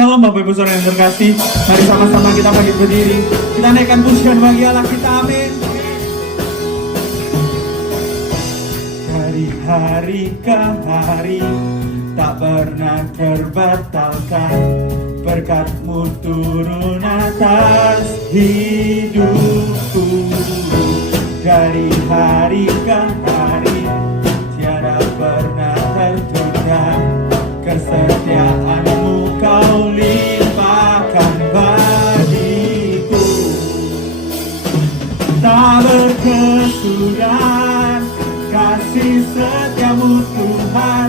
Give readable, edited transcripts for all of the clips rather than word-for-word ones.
Shalom Bapak Ibu Saudara yang terkasih. Mari sama-sama kita bangkit berdiri. Kita naikkan pujian bagi Allah kita, amin. Dari hari ke hari tak pernah terbatalkan, berkat-Mu turun atas hidupku. Dari hari ke hari tiada pernah tertunda, kesetiaan-Mu Kau limpahkan bagiku. Tak berkesudahan kasih setia-Mu Tuhan,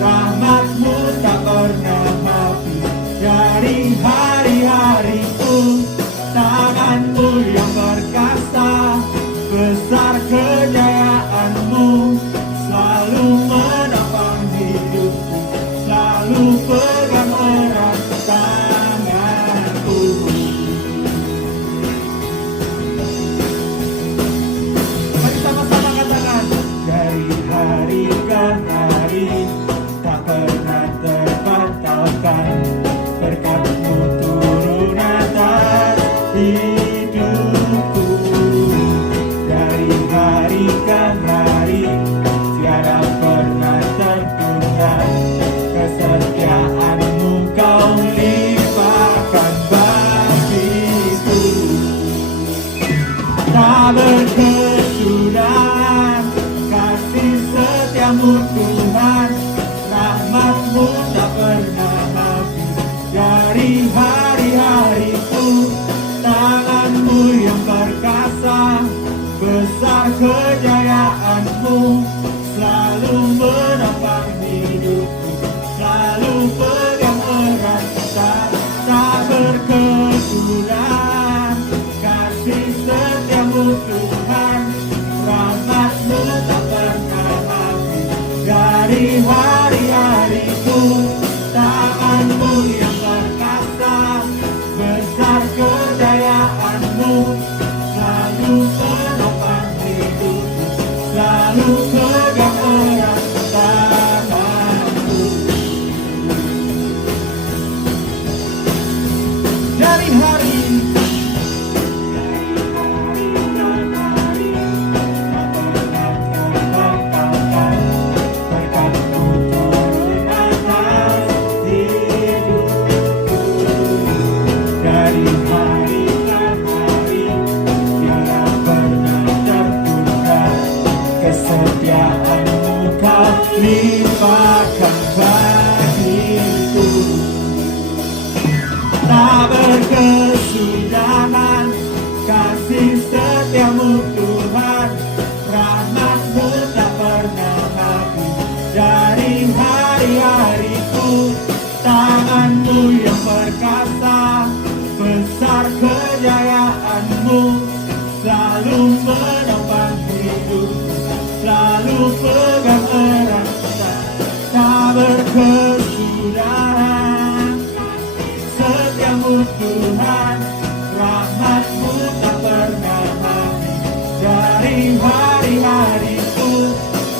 rahmat-Mu tak pernah habis. Dari hari-hariku tangan-Mu yang perkasa, besar kejayaan-Mu selalu menopang hidupku, selalu pegang erat tanganku. Mari sama-sama katakan, dari hari ke hari tak pernah terbatalkan, berkat-Mu turun atas hidupku. Dari hari ke hari tiada pernah tertunda, kesetiaan-Mu Kau limpahkan bagiku. Tak berkesudahan kasih setia-Mu Tuhan, rahmat-Mu tak pernah habis. Dari hari-hariku tangan-Mu yang perkasa, besar kejayaan-Mu selalu menopang hidupku, selalu pegang erat. Tak berkesudahan kasih setia-Mu Tuhan, rahmat-Mu tak pernah habis. Dari hari-hariku tangan-Mu yang perkasa, besar kejayaan-Mu selalu menopang hidupku, selalu pegang erat tanganku. Dari hari ke hari tak pernah terbatalkan, berkat-Mu turun atas hidupku. Dari hari ke hari tiada pernah tertunda, kesetiaan-Mu Kau limpahkan bagiku. Tak berkesudahan kasih setia-Mu Tuhan, rahmat-Mu tak pernah habis. Dari hari-hariku tangan-Mu yang perkasa, besar kejayaan-Mu selalu menopang hidupku, selalu pegang erat. Tak berkesudahan setia-Mu Tuhan, rahmat-Mu tak pernah habis. Dari hari-hariku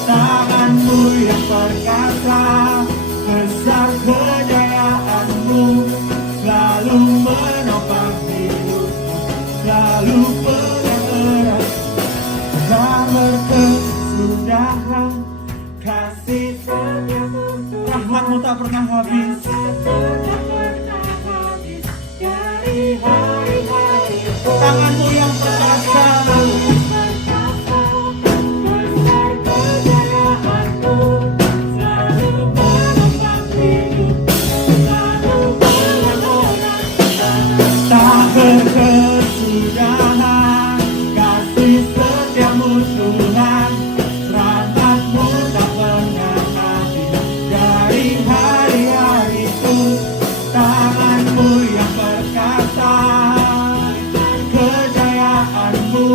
tangan-Mu yang perkasa, besar kejayaan-Mu selalu menopang hidupku, selalu pegang erat. Tak berkesudahan kasih setia-Mu Tuhan, rahmat-Mu tak pernah habis. Dari hari-hariku tangan-Mu yang perkasa, besar kejayaan-Mu selalu menopang hidupku, selalu pegang erat. Tak berkesudahan kasih setia-Mu Tuhan, rahmat-Mu tak pernah habis. Dari hari-hariku tangan-Mu yang perkasa, kejayaan-Mu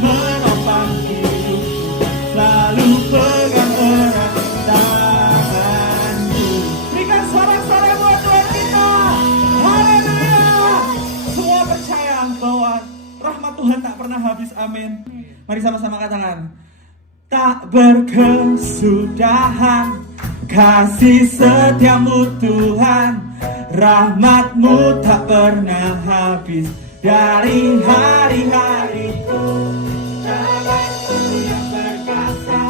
menopang hidupku, selalu pegang erat tangan-Mu. Berikan sorak-sorai buat Tuhan kita. Haleluya. Semua percaya bahwa rahmat Tuhan tak pernah habis, amin. Mari sama-sama katakan, tak berkesudahan kasih setia-Mu Tuhan, Rahmat-Mu tak pernah habis dari hari-hariku. Tangan-Mu yang perkasa,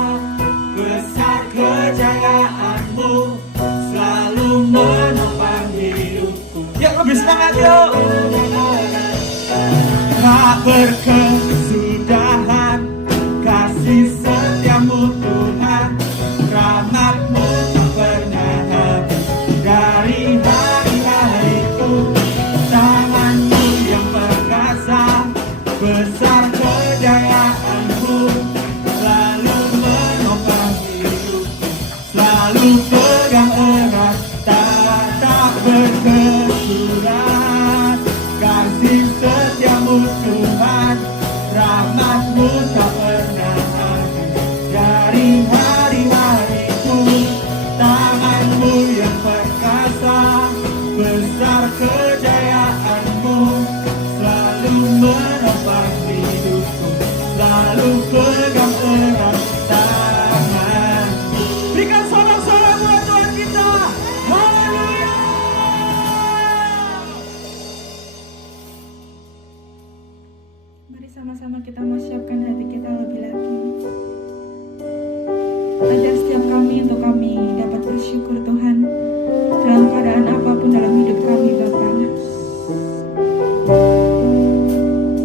besar kejayaan-Mu selalu menopang hidupku. Yuk lebih semangat yuk. Tak berkesudahan kasih setiamu Tuhan, rahmat-Mu tak pernah habis dari hari-hariku. Tangan-Mu yang perkasa, besar kejayaan-Mu selalu menopang hidupku, selalu pegang erat, tak berkesudahan kasih setiamu Tuhan, rahmat-Mu tak pernah habis dari hari-hariku. Tangan-Mu yang perkasa, besar kejayaan-Mu selalu menopang hidupku, selalu pegang erat tangan-Mu. Berikan sorak-sorak buat Tuhan kita. Haleluya. Mari sama-sama kita mempersiapkan hati kita lebih lagi. Ajar setiap kami untuk kami dapat bersyukur Tuhan dalam keadaan apapun dalam hidup kami Bapa.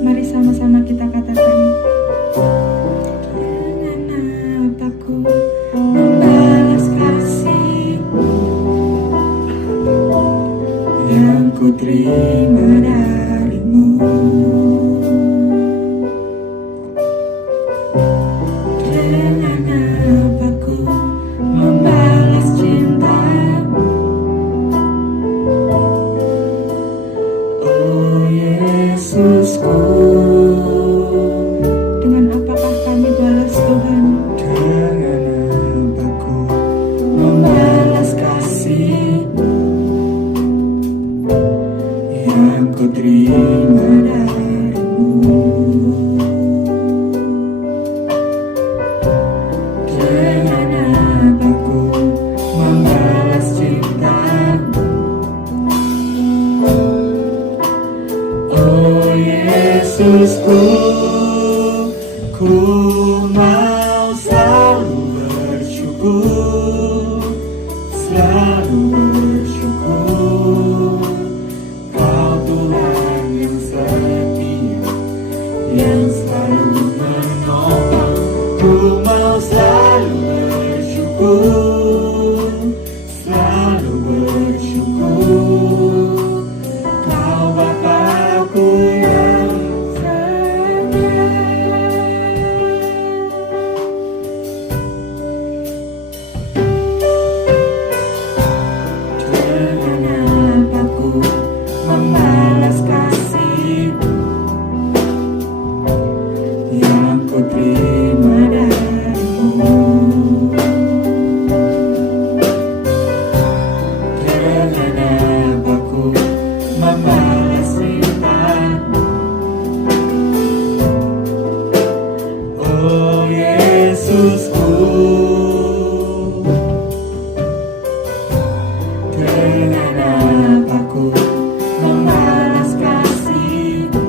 Mari sama-sama kita katakan, dengan apaku membalas kasih-Mu yang ku terima dari-Mu. Dengan apakah kami balas Tuhan? Dengan apaku membalas kasih-Mu yang ku terima dari-Mu. Dengan apaku membalas cinta-Mu. Oh Yesusku, ku mau selalu bersyukur, selalu bersyukur. Kau Tuhan yang setia, yang selalu menopang. Ku mau selalu bersyukur, selalu bersyukur. Kau Bapakku yang membalas kasih-Mu yang ku terima dari-Mu. Dengan apaku membalas cinta-Mu. Oh Yesusku, dengan apaku membalas kasih-Mu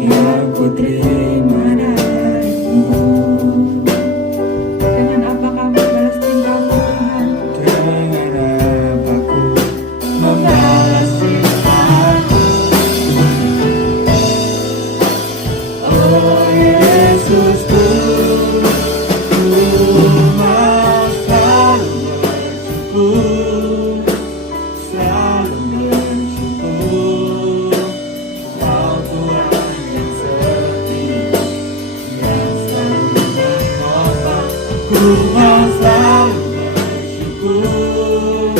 yang ku terima dari-Mu. Dengan apakah membalas cinta-Mu Tuhan? Dengan apaku membalas cinta-Mu. Oh Yesusku, ku mau selalu bersyukur, selalu bersyukur. Kau Tuhan yang setia, yang selalu menopang. Ku mau selalu bersyukur,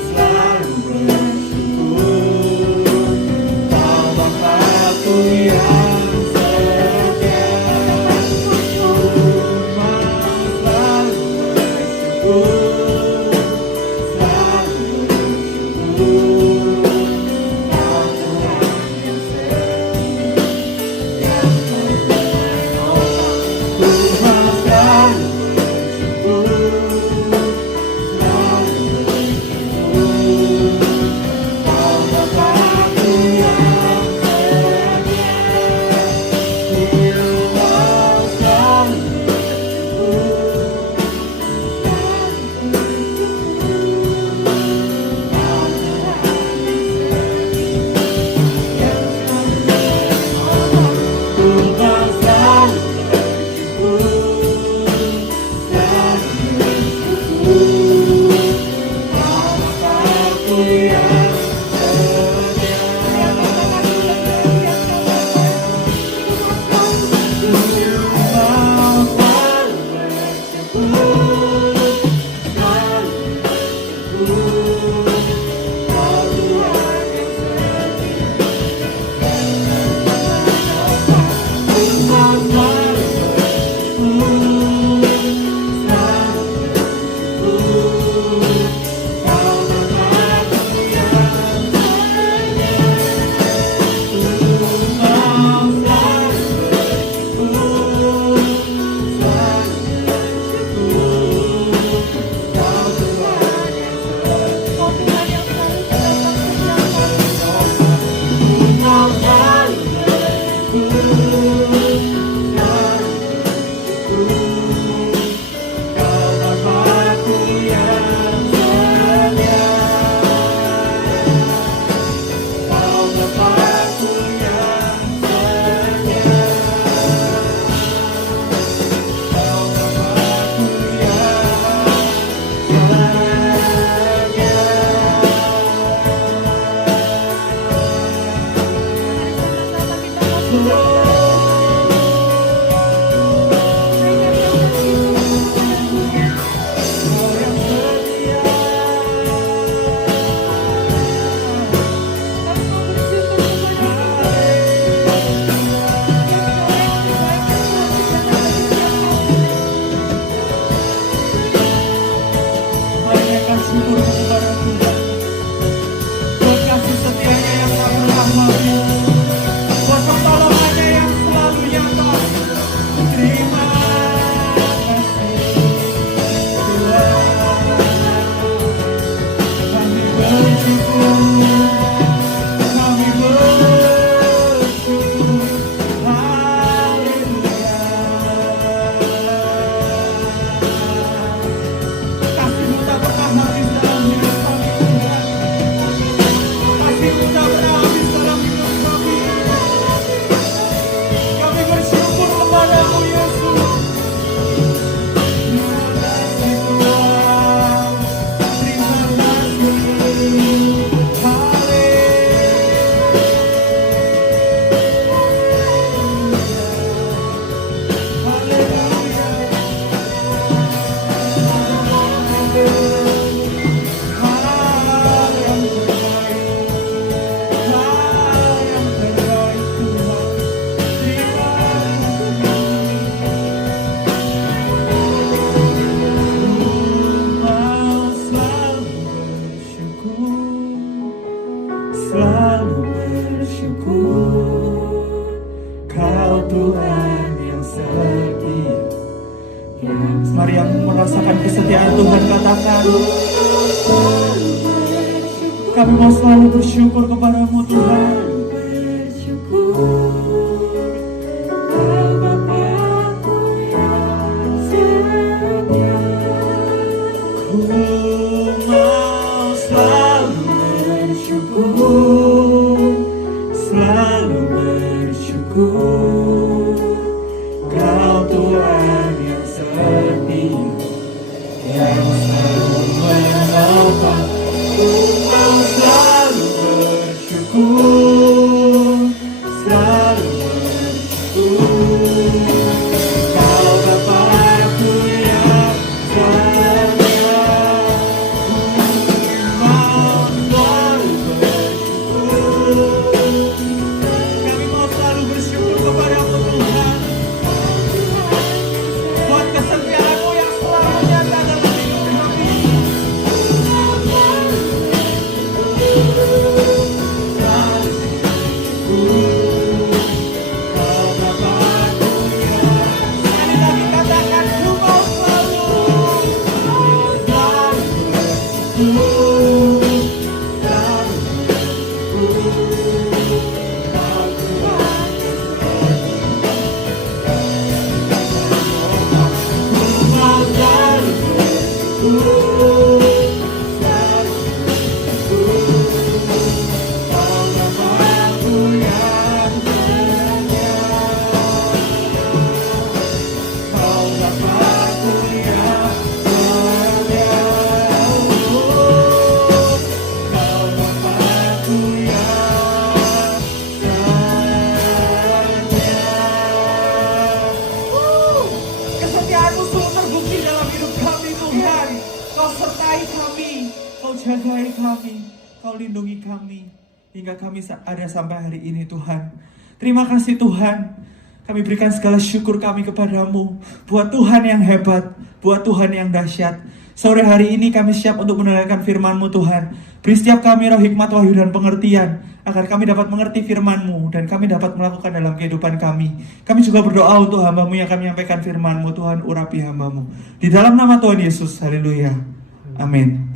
selalu bersyukur. Kau Bapakku yang setia. Ku mau selalu bersyukur, selalu bersyukur. Kau Tuhan yang setia, yang selalu menopang. Ku mau selalu bersyukur. Mari yang merasakan kesetiaan Tuhan katakan, kami mau selalu bersyukur kepadamu Tuhan. Jagai kami, Kau lindungi kami hingga kami ada sampai hari ini Tuhan. Terima kasih Tuhan, Kami berikan segala syukur kami kepadamu, buat Tuhan yang hebat, buat Tuhan yang dahsyat. Sore hari ini kami siap untuk mendengarkan firman-Mu Tuhan. Beri setiap kami roh hikmat, wahyu, dan pengertian, agar kami dapat mengerti firman-Mu dan kami dapat melakukan dalam kehidupan kami. Kami juga berdoa untuk hamba-Mu yang akan menyampaikan firman-Mu. Tuhan, urapi hamba-Mu. Di dalam nama Tuhan Yesus, haleluya. Amin.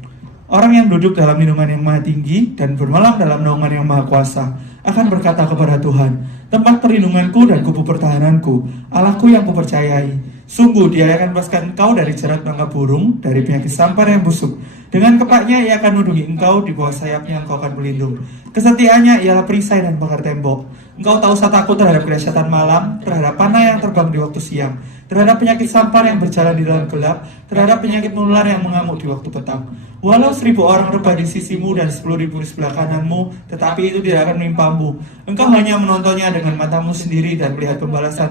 Orang yang duduk dalam lindungan yang maha tinggi dan bermalam dalam naungan yang maha kuasa akan berkata kepada Tuhan, tempat perlindunganku dan kubu pertahananku, Allahku yang kupercayai. Sungguh dia akan melepaskan engkau dari jerat bangka burung, dari penyakit sampar yang busuk. Dengan kepaknya ia akan melindungi engkau, di bawah sayapnya engkau akan berlindung. Kesetiaannya ialah perisai dan pagar tembok. Engkau tak usah takut terhadap kedahsyatan malam, terhadap panah yang terbang di waktu siang, terhadap penyakit sampar yang berjalan di dalam gelap, terhadap penyakit menular yang mengamuk di waktu petang. Walau 1000 orang rebah di sisimu dan 10.000 di sebelah kananmu, tetapi itu tidak akan menimpamu. Engkau hanya menontonnya dengan matamu sendiri dan melihat pembalasan.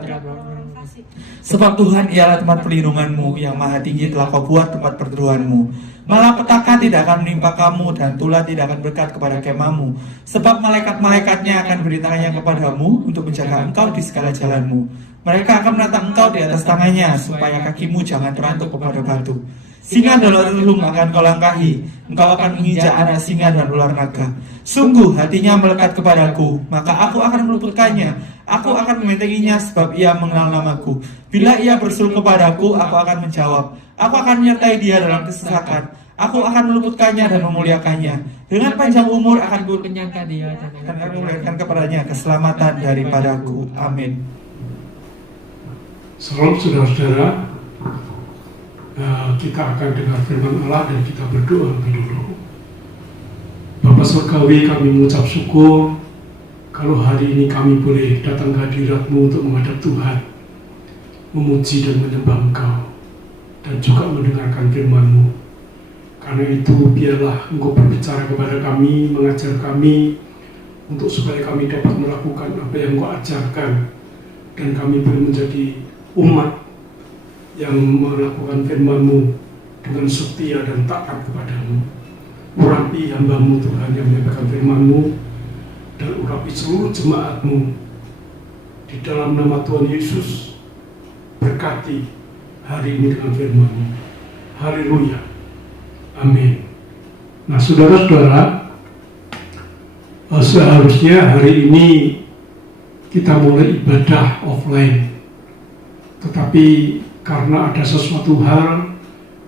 Sebab Tuhan ialah tempat perlindunganmu, yang maha tinggi telah kau buat tempat perteduhanmu. Malapetaka tidak akan menimpa kamu, dan tulah tidak akan berkat kepada kemahmu. Sebab malaikat-malaikatnya akan beri tangannya kepadamu untuk menjaga engkau di segala jalanmu. Mereka akan menatang engkau di atas tangannya, supaya kakimu jangan terantuk kepada batu. Singa dan ular relung akan kau langkahi, engkau akan menginjak anak singa dan ular naga. Sungguh hatinya melekat kepadaku, maka aku akan meluputkannya. Aku akan membentenginya sebab ia mengenal namaku. Bila ia berseru kepadaku, aku akan menjawab. Aku akan menyertai dia dalam kesesakan. Aku akan meluputkannya dan memuliakannya. Dengan panjang umur akan kenyangkan dia dan akan memberikan kepadanya keselamatan daripadaku. Amin. Salam saudara-saudara, kita akan dengar firman Allah dan kita berdoa lebih dulu. Bapa Surgawi, kami mengucap syukur kalau hari ini kami boleh datang ke hadirat-Mu untuk menghadap Tuhan, memuji dan menyembah Engkau, dan juga mendengarkan firman-Mu. Karena itu biarlah Engkau berbicara kepada kami, mengajar kami, untuk supaya kami dapat melakukan apa yang Engkau ajarkan, dan kami boleh menjadi umat yang melakukan firman-Mu dengan setia dan taat kepada-Mu. Urapi hamba-Mu Tuhan yang menyampaikan firman-Mu, dan urapi seluruh jemaat-Mu. Di dalam nama Tuhan Yesus, berkati hari ini dengan firman-Mu. Haleluya. Amin. Nah, saudara-saudara, seharusnya hari ini kita mulai ibadah offline. Tetapi karena ada sesuatu hal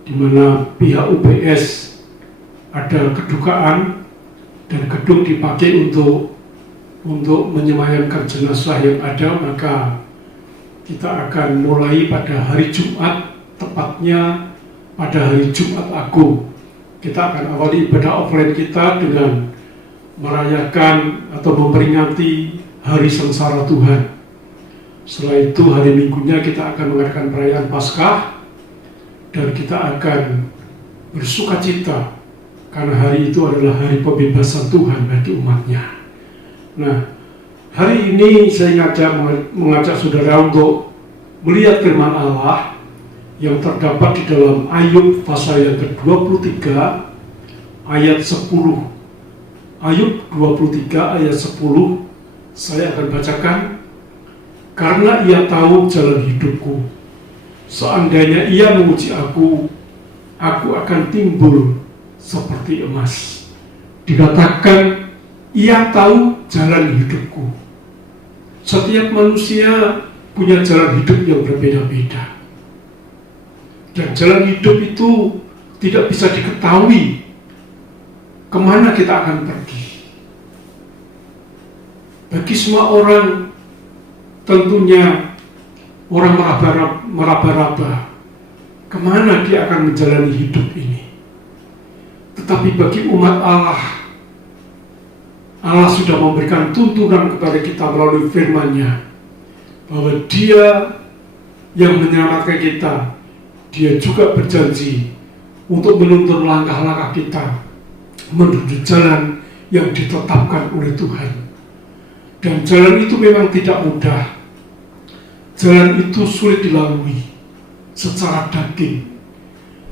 di mana pihak UPS ada kedukaan dan gedung dipakai untuk menyemayamkan jenazah yang ada, maka kita akan mulai pada hari Jumat, tepatnya pada hari Jumat Agung. Kita akan awali ibadah offline kita dengan merayakan atau memperingati Hari Sengsara Tuhan. Setelah itu hari Minggunya kita akan mengadakan perayaan Paskah, dan kita akan bersukacita karena hari itu adalah hari pembebasan Tuhan bagi umatnya. Nah, hari ini saya mengajak saudara untuk melihat firman Allah yang terdapat di dalam Ayub pasal yang ke-23 ayat 10. Ayub 23 ayat 10 saya akan bacakan. Karena ia tahu jalan hidupku, seandainya ia menguji aku akan timbul seperti emas. Dikatakan ia tahu jalan hidupku. Setiap manusia punya jalan hidup yang berbeda-beda, dan jalan hidup itu tidak bisa diketahui kemana kita akan pergi. Bagi semua orang, tentunya orang meraba-raba kemana dia akan menjalani hidup ini. Tetapi bagi umat Allah, Allah sudah memberikan tuntunan kepada kita melalui firman-Nya, bahwa Dia yang menyelamatkan kita, Dia juga berjanji untuk menuntun langkah-langkah kita menuju jalan yang ditetapkan oleh Tuhan. Dan jalan itu memang tidak mudah. Jalan itu sulit dilalui secara daging.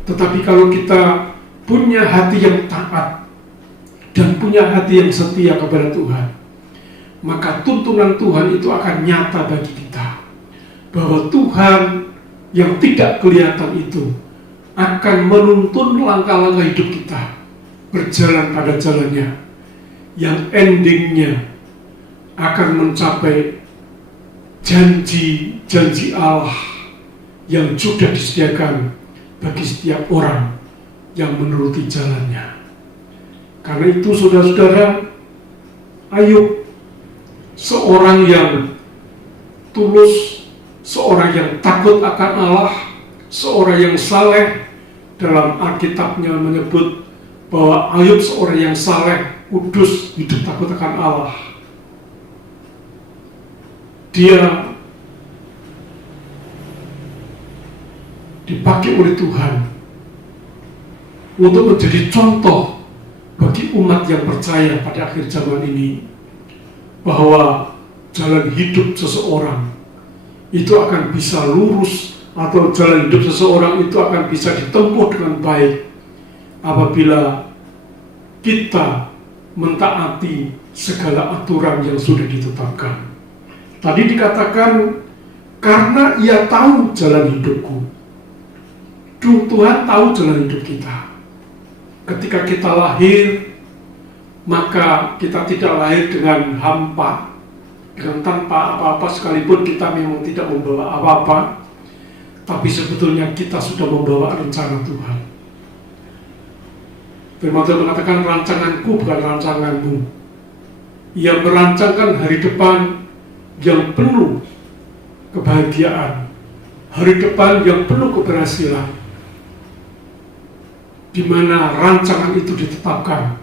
Tetapi kalau kita punya hati yang taat dan punya hati yang setia kepada Tuhan, maka tuntunan Tuhan itu akan nyata bagi kita. bahwa Tuhan yang tidak kelihatan itu akan menuntun langkah-langkah hidup kita berjalan pada jalannya, yang endingnya akan mencapai janji-janji Allah yang sudah disediakan bagi setiap orang yang menuruti jalannya. Karena itu saudara-saudara, Ayub seorang yang tulus, seorang yang takut akan Allah, seorang yang saleh. Dalam Alkitabnya menyebut bahwa Ayub seorang yang saleh, kudus, hidup takut akan Allah. Dia dipakai oleh Tuhan untuk menjadi contoh bagi umat yang percaya pada akhir zaman ini, bahwa jalan hidup seseorang itu akan bisa lurus, atau jalan hidup seseorang itu akan bisa ditempuh dengan baik apabila kita mentaati segala aturan yang sudah ditetapkan. Tadi dikatakan, karena ia tahu jalan hidupku. Tuhan tahu jalan hidup kita. Ketika kita lahir, maka kita tidak lahir dengan hampa, dengan tanpa apa-apa, sekalipun kita memang tidak membawa apa-apa, tapi sebetulnya kita sudah membawa rencana Tuhan. Firman Tuhan mengatakan, rancanganku bukan rancanganmu. Ia merancangkan hari depan yang penuh kebahagiaan, hari depan yang penuh keberhasilan, di mana rancangan itu ditetapkan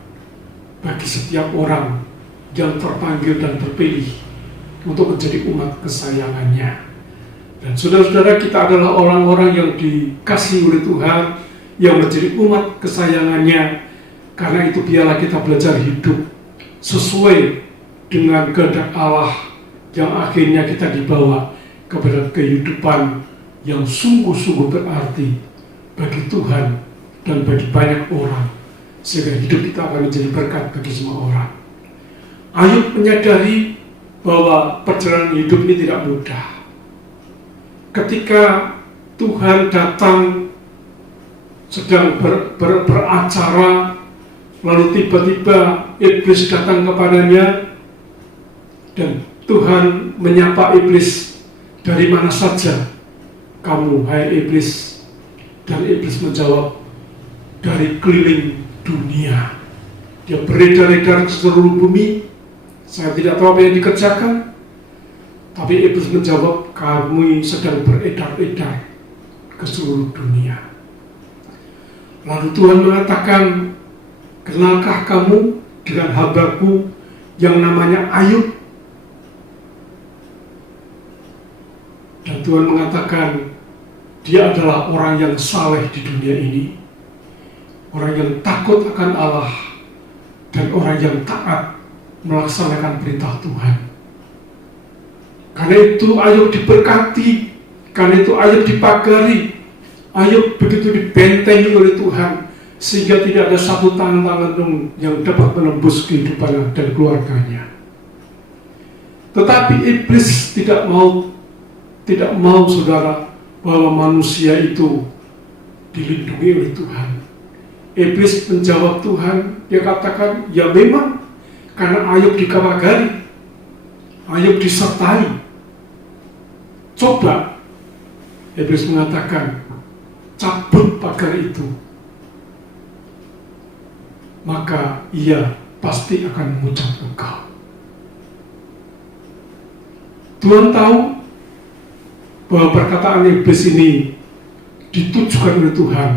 bagi setiap orang yang terpanggil dan terpilih untuk menjadi umat kesayangannya. Dan saudara-saudara, kita adalah orang-orang yang dikasihi oleh Tuhan, yang menjadi umat kesayangannya. Karena itu biarlah kita belajar hidup sesuai dengan kehendak Allah, yang akhirnya kita dibawa kepada kehidupan yang sungguh-sungguh berarti bagi Tuhan dan bagi banyak orang, sehingga hidup kita akan menjadi berkat bagi semua orang. Ayub menyadari bahwa perjalanan hidup ini tidak mudah. Ketika Tuhan datang sedang beracara, lalu tiba-tiba iblis datang kepadanya, dan Tuhan menyapa iblis, "Dari mana saja kamu, hai iblis?" Dan iblis menjawab, "Dari keliling dunia." Dia beredar-edar ke seluruh bumi. Saya tidak tahu apa yang dikerjakan, tapi iblis menjawab, "Kamu sedang beredar-edar ke seluruh dunia." Lalu Tuhan mengatakan, "Kenalkah kamu dengan hambaku yang namanya Ayub?" Dan Tuhan mengatakan, dia adalah orang yang saleh di dunia ini, orang yang takut akan Allah, dan orang yang taat melaksanakan perintah Tuhan. Karena itu Ayub diberkati, karena itu Ayub dipagari, Ayub begitu dibentengi oleh Tuhan, sehingga tidak ada satu tangan yang dapat menembus kehidupannya dan keluarganya. Tetapi iblis tidak mau saudara, bahwa manusia itu dilindungi oleh Tuhan. Iblis menjawab Tuhan, dia katakan, ya memang karena Ayub dikawagari, Ayub disertai. Coba, iblis mengatakan, cabut pagar itu, maka ia pasti akan mengucap engkau. Tuhan tahu bahwa perkataan iblis ini ditujukan oleh Tuhan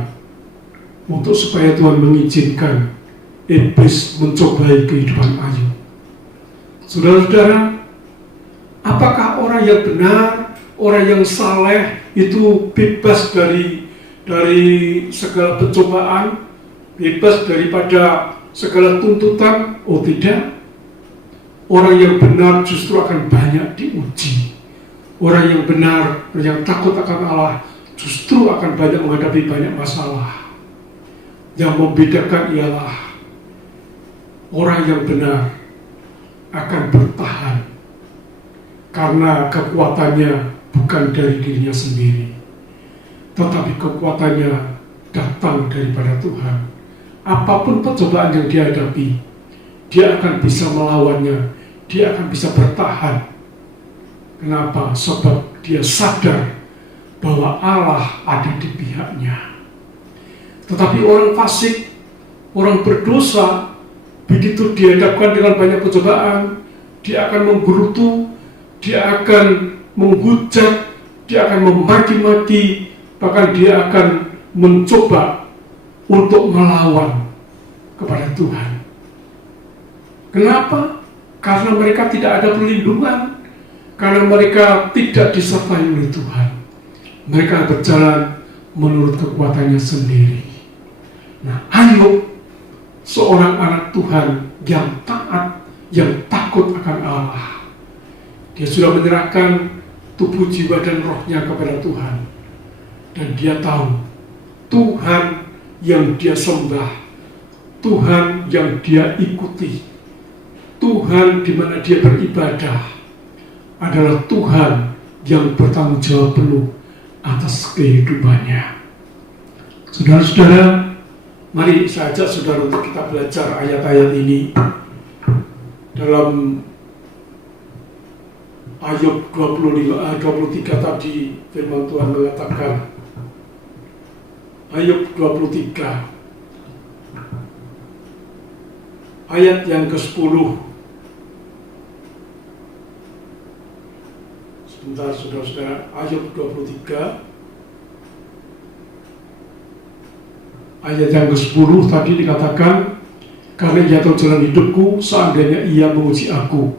untuk supaya Tuhan mengizinkan iblis mencobai kehidupan Ayub. Saudara-saudara, apakah orang yang benar, orang yang saleh itu bebas dari segala pencobaan, bebas daripada segala tuntutan? Oh tidak. Orang yang benar justru akan banyak diuji. Orang yang benar, yang takut akan Allah, justru akan banyak menghadapi banyak masalah. Yang membedakan ialah orang yang benar akan bertahan karena kekuatannya bukan dari dirinya sendiri, tetapi kekuatannya datang daripada Tuhan. Apapun percobaan yang dia hadapi, dia akan bisa melawannya, dia akan bisa bertahan. Kenapa? Sebab dia sadar bahwa Allah ada di pihaknya. Tetapi orang fasik, orang berdosa, begitu dihadapkan dengan banyak percobaan, dia akan menggerutu, dia akan menghujat, dia akan memaki-maki, bahkan dia akan mencoba untuk melawan kepada Tuhan. Kenapa? Karena mereka tidak ada perlindungan, karena mereka tidak disertai oleh Tuhan. Mereka berjalan menurut kekuatannya sendiri. Nah, Ayub, seorang anak Tuhan yang taat, yang takut akan Allah. Dia sudah menyerahkan tubuh, jiwa, dan rohnya kepada Tuhan. Dan dia tahu Tuhan yang dia sembah, Tuhan yang dia ikuti, Tuhan di mana dia beribadah adalah Tuhan yang bertanggung jawab penuh atas kehidupannya. Saudara-saudara, mari saya ajak saudara untuk kita belajar ayat-ayat ini dalam Ayub 23 tadi. Firman Tuhan mengatakan, Ayub 23 ayat yang ke-10. Sebentar saudara-saudara, Ayub 23 ayat yang ke-10 tadi dikatakan, karena ia tahu jalan hidupku, seandainya ia menguji aku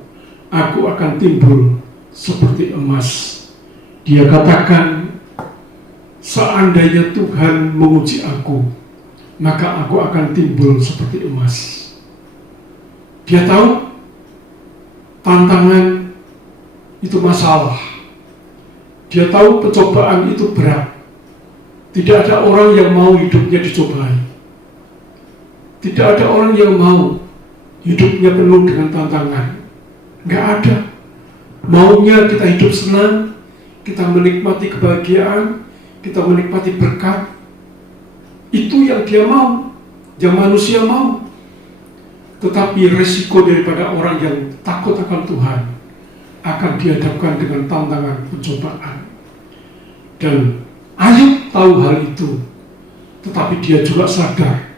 akan timbul seperti emas. Dia katakan, seandainya Tuhan menguji aku, maka aku akan timbul seperti emas. Dia tahu tantangan itu masalah. Dia tahu pencobaan itu berat. Tidak ada orang yang mau hidupnya dicobai. Tidak ada orang yang mau hidupnya penuh dengan tantangan. Nggak ada. Maunya kita hidup senang, kita menikmati kebahagiaan, kita menikmati berkat. Itu yang dia mau, yang manusia mau. Tetapi resiko daripada orang yang takut akan Tuhan akan dihadapkan dengan tantangan pencobaan. Dan Ayub tahu hal itu, tetapi dia juga sadar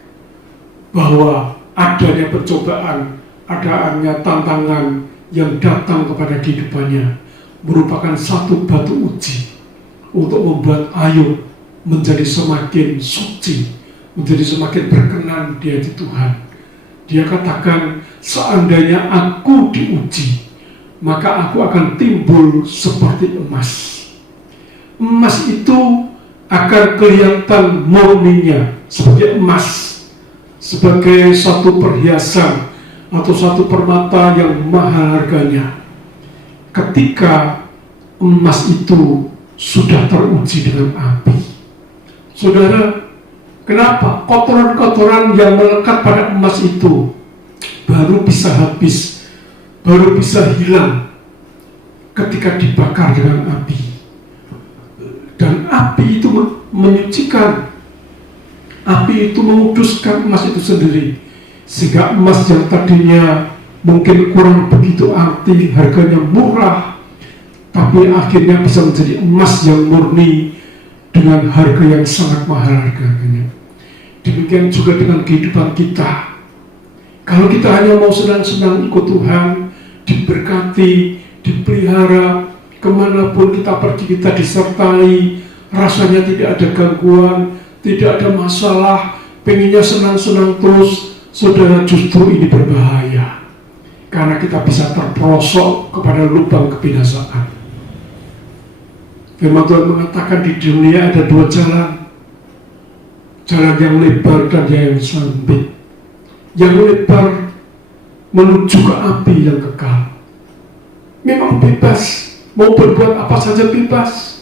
bahwa adanya pencobaan, adanya tantangan yang datang kepada kehidupannya merupakan satu batu uji untuk membuat Ayub menjadi semakin suci, menjadi semakin berkenan di hati Tuhan. Dia katakan, seandainya aku diuji, maka aku akan timbul seperti emas. Emas itu akan kelihatan murninya sebagai emas, sebagai satu perhiasan atau satu permata yang mahal harganya. Ketika emas itu sudah teruji dengan api. Saudara, kenapa kotoran-kotoran yang melekat pada emas itu baru bisa habis, baru bisa hilang ketika dibakar dengan api? Dan api itu menyucikan, api itu menguduskan emas itu sendiri, sehingga emas yang tadinya mungkin kurang begitu arti, harganya murah, tapi akhirnya bisa menjadi emas yang murni dengan harga yang sangat mahal harganya. Demikian juga dengan kehidupan kita. Kalau kita hanya mau senang-senang ikut Tuhan, diberkati, dipelihara, kemanapun kita pergi kita disertai, rasanya tidak ada gangguan, tidak ada masalah, pengennya senang-senang terus, saudara, justru ini berbahaya. Karena kita bisa terperosok kepada lubang kebinasaan. Firman Tuhan mengatakan di dunia ada dua jalan. Jalan yang lebar dan yang sempit. Yang lebar menuju ke api yang kekal. Memang bebas, mau berbuat apa saja bebas,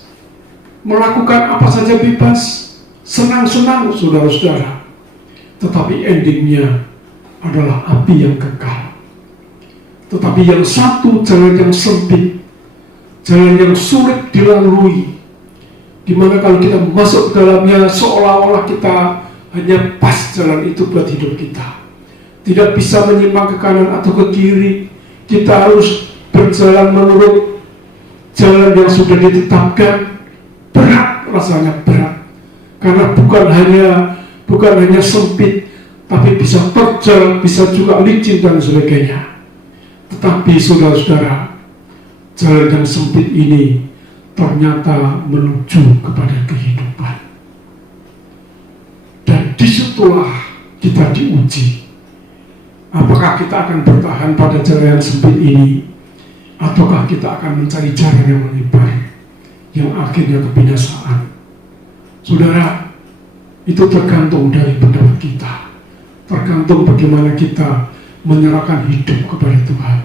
melakukan apa saja bebas, senang-senang saudara-saudara. Tetapi endingnya adalah api yang kekal. Tetapi yang satu jalan yang sempit, jalan yang sulit dilalui, dimana kalau kita masuk ke dalamnya seolah-olah kita hanya pas jalan itu buat hidup kita, tidak bisa menyimpang ke kanan atau ke kiri. Kita harus berjalan menurut jalan yang sudah ditetapkan. Berat, rasanya berat, karena bukan hanya sempit, tapi bisa terjal, bisa juga licin dan sebagainya. Tetapi saudara-saudara, jalan yang sempit ini ternyata menuju kepada kehidupan. Dan disitulah kita diuji. Apakah kita akan bertahan pada jalan yang sempit ini, ataukah kita akan mencari jalan yang lebar, yang akhirnya kebinasaan? Saudara, itu tergantung dari pendapat kita, tergantung bagaimana kita menyerahkan hidup kepada Tuhan.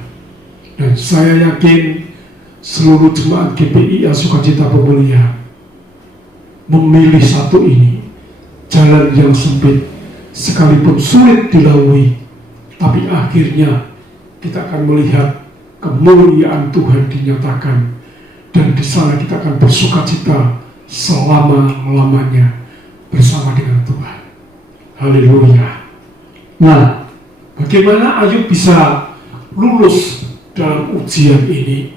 Dan saya yakin seluruh jemaat GPI Sukacita Pemulihan memilih satu ini, jalan yang sempit sekalipun sulit dilalui, tapi akhirnya kita akan melihat kemuliaan Tuhan dinyatakan, dan di sana kita akan bersukacita selama-lamanya bersama dengan Tuhan. Haleluya. Nah, bagaimana Ayub bisa lulus dalam ujian ini?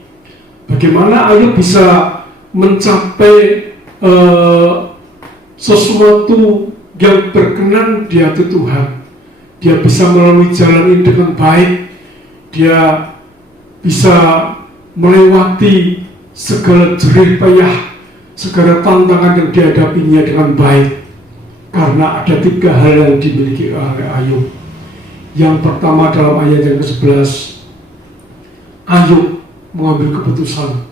Bagaimana Ayub bisa mencapai sesuatu yang berkenan di hati Tuhan? Dia bisa melalui jalan ini dengan baik. Dia bisa melewati segala jerih payah, segala tantangan yang dihadapinya dengan baik, karena ada 3 hal yang dimiliki oleh Ayub. Yang pertama, dalam ayat yang ke-11, Ayub mengambil keputusan,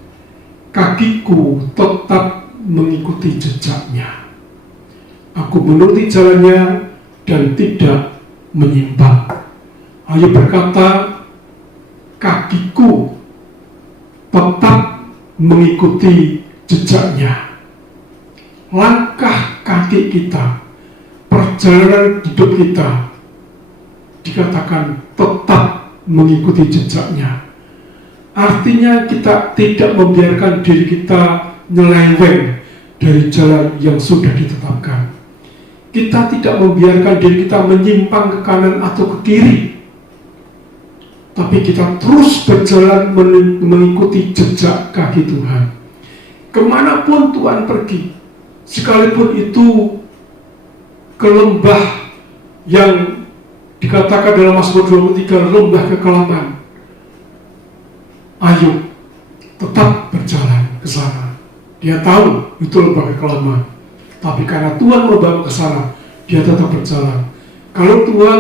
kakiku tetap mengikuti jejaknya, aku menuruti jalannya dan tidak menyimpang. Ayub berkata, kakiku tetap mengikuti jejaknya. Langkah kaki kita, perjalanan hidup kita dikatakan tetap mengikuti jejaknya. Artinya kita tidak membiarkan diri kita nyeleweng dari jalan yang sudah ditetapkan. Kita tidak membiarkan diri kita menyimpang ke kanan atau ke kiri, tapi kita terus berjalan mengikuti jejak kaki Tuhan. Kemanapun Tuhan pergi, sekalipun itu ke lembah yang dikatakan dalam Mazmur 23 lembah kekelaman, Ayub tetap berjalan ke sana. Dia tahu itu lembah kekelaman, tapi karena Tuhan membawa ke sana, dia tetap berjalan. Kalau Tuhan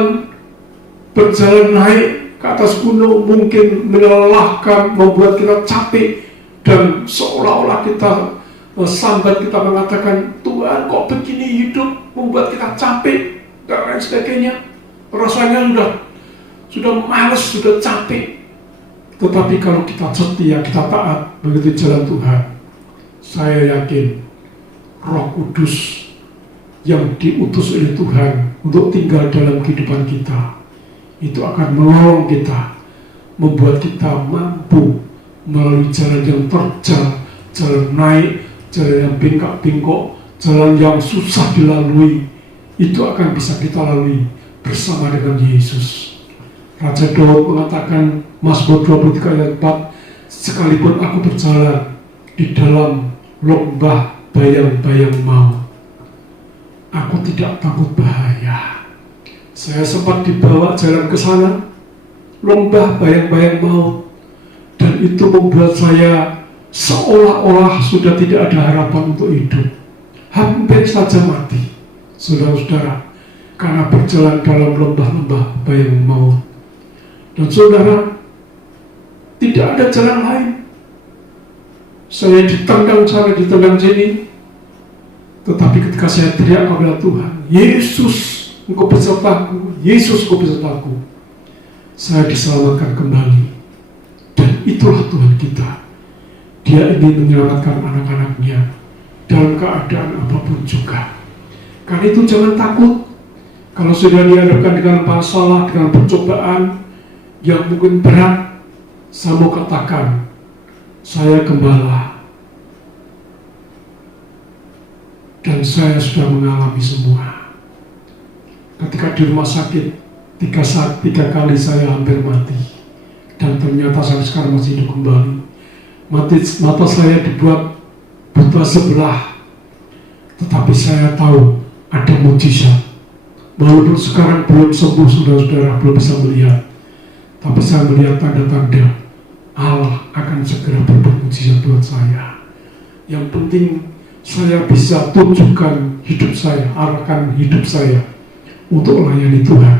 berjalan naik ke atas gunung mungkin melelahkan, membuat kita capek, dan seolah-olah kita sambat, kita mengatakan, Tuhan kok begini hidup, membuat kita capek, dan lain sebagainya. Rasanya sudah malas, sudah capek. Tetapi kalau kita setia, kita taat begitu jalan Tuhan, saya yakin Roh Kudus yang diutus oleh Tuhan untuk tinggal dalam kehidupan kita, itu akan menolong kita, membuat kita mampu melalui jalan yang terjal, jalan naik, jalan yang bengkak-bengkok, jalan yang susah dilalui. Itu akan bisa kita lalui bersama dengan Yesus. Raja Daud mengatakan, Mazmur 23 ayat 4, sekalipun aku berjalan di dalam lembah bayang-bayang maut, aku tidak takut bahaya. Saya sempat dibawa jalan ke sana, lembah bayang-bayang maut, dan itu membuat saya seolah-olah sudah tidak ada harapan untuk hidup. Hampir saja mati, saudara-saudara, karena berjalan dalam lembah-lembah bayang maut. Dan saudara, tidak ada jalan lain. Saya ditendang sana, ditendang sini. Tetapi ketika saya teriak kepada Tuhan, Yesus, Engkau besertaku, Yesus, Engkau besertaku, saya diselamatkan kembali. Dan itulah Tuhan kita. Dia ingin menyelamatkan anak-anaknya dalam keadaan apapun juga. Karena itu jangan takut. Kalau sudah dihadapkan dengan masalah, dengan percobaan yang mungkin berat, saya mau katakan, saya gembala dan saya sudah mengalami semua. Ketika di rumah sakit, tiga kali saya hampir mati, dan ternyata saya sekarang masih hidup kembali. Mata saya dibuat buta sebelah, tetapi saya tahu ada mujizat. Walaupun sekarang belum sembuh, saudara-saudara, belum bisa melihat, tapi saya melihat tanda-tanda Allah akan segera berbuat mujizat buat saya. Yang penting saya bisa tunjukkan hidup saya, arahkan hidup saya untuk melayani Tuhan.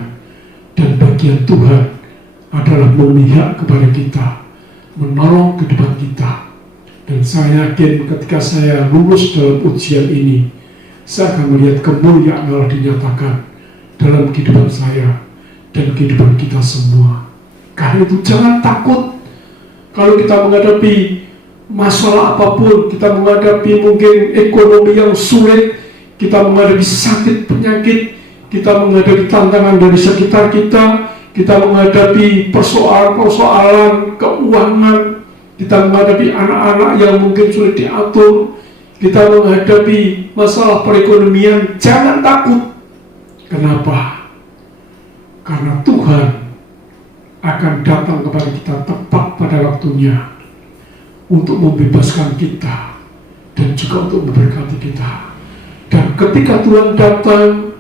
Dan bagian Tuhan adalah memihak kepada kita, menolong kehidupan kita. Dan saya yakin ketika saya lulus dalam ujian ini, saya akan melihat kemuliaan Allah dinyatakan dalam kehidupan saya dan kehidupan kita semua. Karena itu jangan takut kalau kita menghadapi masalah apapun, kita menghadapi mungkin ekonomi yang sulit, kita menghadapi sakit penyakit, kita menghadapi tantangan dari sekitar kita menghadapi persoalan keuangan, kita menghadapi anak-anak yang mungkin sulit diatur, kita menghadapi masalah perekonomian. Jangan takut. Kenapa? Karena Tuhan akan datang kepada kita tepat pada waktunya untuk membebaskan kita dan juga untuk memberkati kita. Dan ketika Tuhan datang,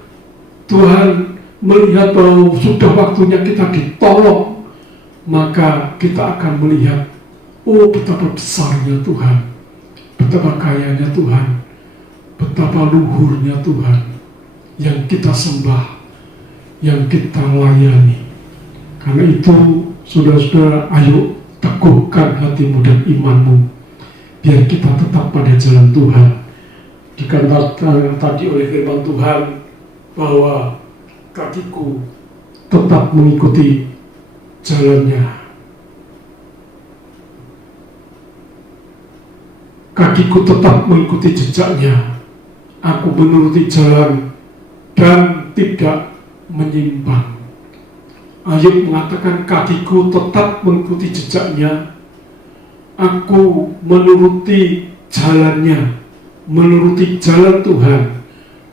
Tuhan melihat bahwa sudah waktunya kita ditolong, maka kita akan melihat, oh betapa besarnya Tuhan, betapa kayanya Tuhan, betapa luhurnya Tuhan yang kita sembah, yang kita layani. Karena itu, saudara-saudara, ayo teguhkan hatimu dan imanmu, biar kita tetap pada jalan Tuhan. Dikatakan tadi oleh firman Tuhan bahwa kakiku tetap mengikuti jalannya. Kakiku tetap mengikuti jejaknya. Aku menuruti jalan dan tidak menyimpang. Ayub mengatakan kakiku tetap mengikuti jejaknya. Aku menuruti jalannya, menuruti jalan Tuhan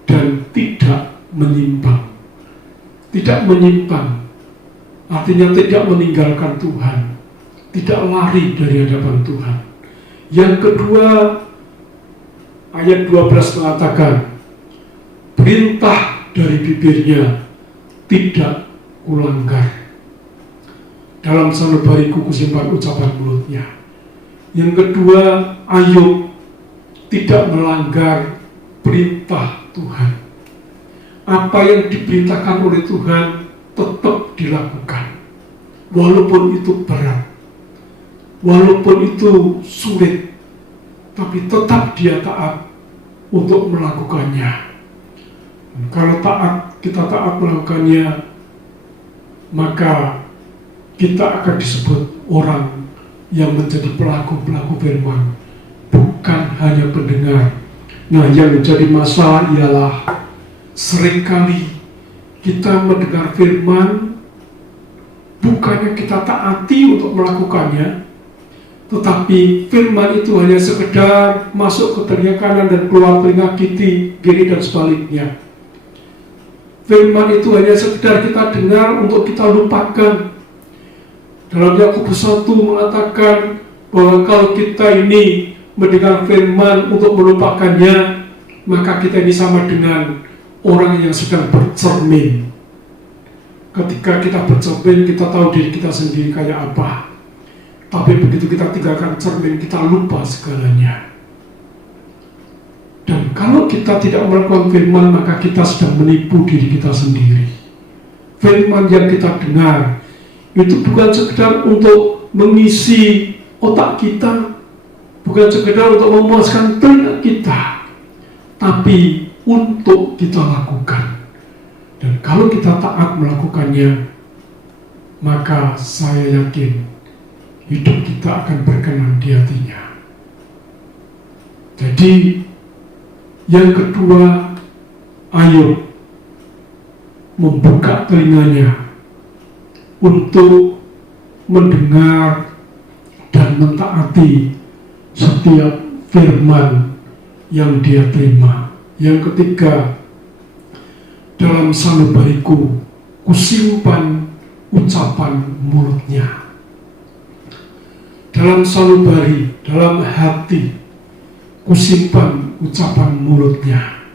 dan tidak menyimpang. Tidak menyimpang artinya tidak meninggalkan Tuhan, tidak lari dari hadapan Tuhan. Yang kedua, ayat 12 mengatakan, perintah dari bibirnya tidak kulanggar. Dalam sanubariku kusimpan ucapan mulutnya. Yang kedua, Ayub tidak melanggar perintah Tuhan. Apa yang diperintahkan oleh Tuhan tetap dilakukan, walaupun itu berat, walaupun itu sulit, tapi tetap dia taat untuk melakukannya. Kalau kita taat melakukannya, maka kita akan disebut orang yang menjadi pelaku firman, bukan hanya pendengar. Nah, yang menjadi masalah ialah seringkali kita mendengar firman, bukannya kita taati untuk melakukannya, tetapi firman itu hanya sekedar masuk ke telinga kanan dan keluar telinga kiri dan sebaliknya. Firman itu hanya sekedar kita dengar untuk kita lupakan. Dalam Yakobus 1 mengatakan bahwa kalau kita ini mendengar firman untuk melupakannya, maka kita ini sama dengan orang yang sedang bercermin. Ketika kita bercermin, kita tahu diri kita sendiri kayak apa. Tapi begitu kita tinggalkan cermin, kita lupa segalanya. Dan kalau kita tidak melakukan firman, maka kita sedang menipu diri kita sendiri. Firman yang kita dengar itu bukan sekedar untuk mengisi otak kita, bukan sekedar untuk memuaskan telinga kita, tapi untuk kita lakukan. Dan kalau kita taat melakukannya, maka saya yakin hidup kita akan berkenan di hatinya. Jadi yang kedua, Ayub membuka telinganya untuk mendengar dan mentaati setiap firman yang dia terima. Yang ketiga, dalam sanubariku kusimpan ucapan mulutnya. Dalam sanubari, dalam hati, kusimpan ucapan mulutnya.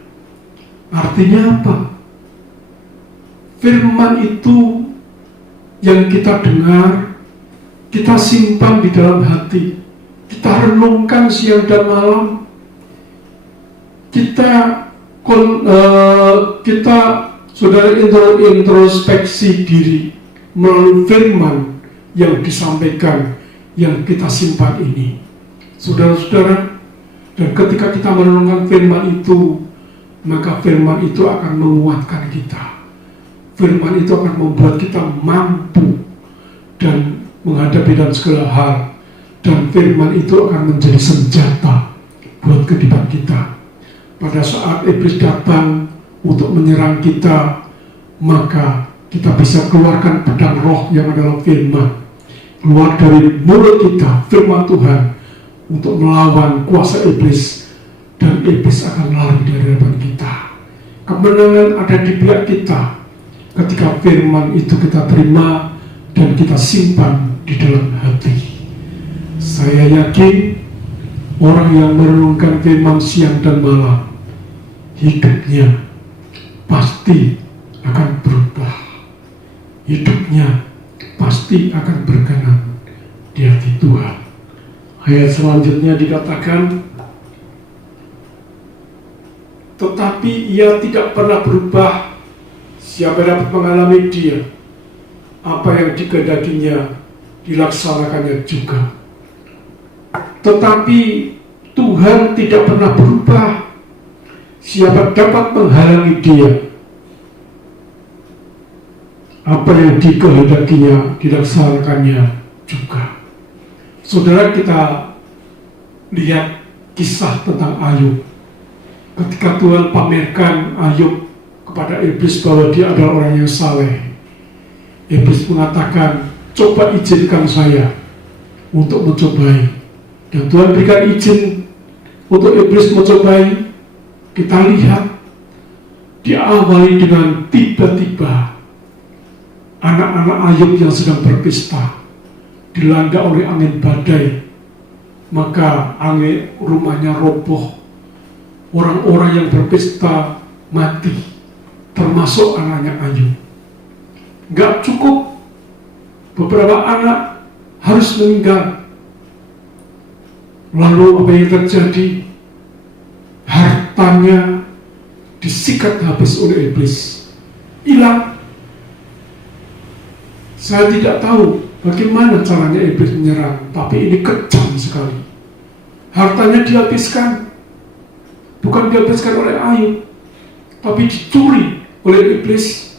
Artinya apa? Firman itu yang kita dengar, kita simpan di dalam hati, kita renungkan siang dan malam, kita saudara introspeksi diri melalui firman yang disampaikan, yang kita simpan ini. Saudara-saudara, dan ketika kita merenungkan firman itu, maka firman itu akan menguatkan kita. Firman itu akan membuat kita mampu dan menghadapi dan segala hal. Dan firman itu akan menjadi senjata buat kehidupan kita. Pada saat iblis datang untuk menyerang kita, maka kita bisa keluarkan pedang roh yang adalah firman. Keluar dari mulut kita, firman Tuhan, untuk melawan kuasa iblis, dan iblis akan lari dari hadapan kita. Kemenangan ada di pihak kita ketika firman itu kita terima dan kita simpan di dalam hati. Saya yakin orang yang merenungkan firman siang dan malam, hidupnya pasti akan berubah. Hidupnya pasti akan berkenan di hati Tuhan. Ayat selanjutnya dikatakan, tetapi ia tidak pernah berubah. Siapa dapat mengalami dia? Apa yang dikehendakinya dilaksanakannya juga. Tetapi Tuhan tidak pernah berubah. Siapa dapat menghalangi dia? Apa yang dikehendakinya dilaksanakannya juga. Saudara, kita lihat kisah tentang Ayub. Ketika Tuhan pamerkan Ayub kepada iblis bahwa dia adalah orang yang saleh, iblis mengatakan, coba izinkan saya untuk mencobai. Dan Tuhan berikan izin untuk iblis mencobai. Kita lihat diawali dengan tiba-tiba anak-anak Ayub yang sedang berpesta dilanda oleh angin badai, maka angin rumahnya roboh, orang-orang yang berpesta mati, termasuk anaknya Ayub. Gak cukup, beberapa anak harus meninggal. Lalu apa yang terjadi? Hartanya disikat habis oleh iblis, hilang. Saya tidak tahu bagaimana caranya iblis menyerang, tapi ini kejam sekali. Hartanya dihabiskan, bukan dihabiskan oleh Ayub, tapi dicuri oleh iblis,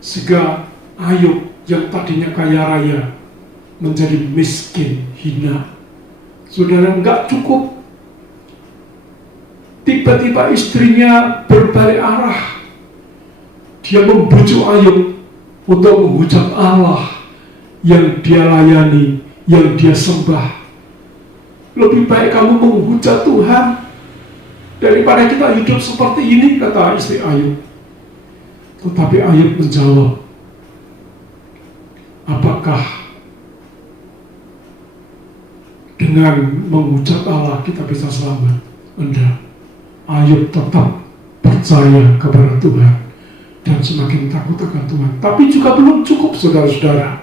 sehingga Ayub yang tadinya kaya raya menjadi miskin, hina. Saudara, enggak cukup, tiba-tiba istrinya berbalik arah. Dia membujuk Ayub untuk menghujat Allah yang dia layani, yang dia sembah. Lebih baik kamu menghujat Tuhan daripada kita hidup seperti ini, kata istri Ayub. Tetapi Ayub menjawab, apakah dengan menghujat Allah kita bisa selamat? Enggak. Ayub tetap percaya kepada Tuhan dan semakin takut akan Tuhan. Tapi juga belum cukup, saudara-saudara.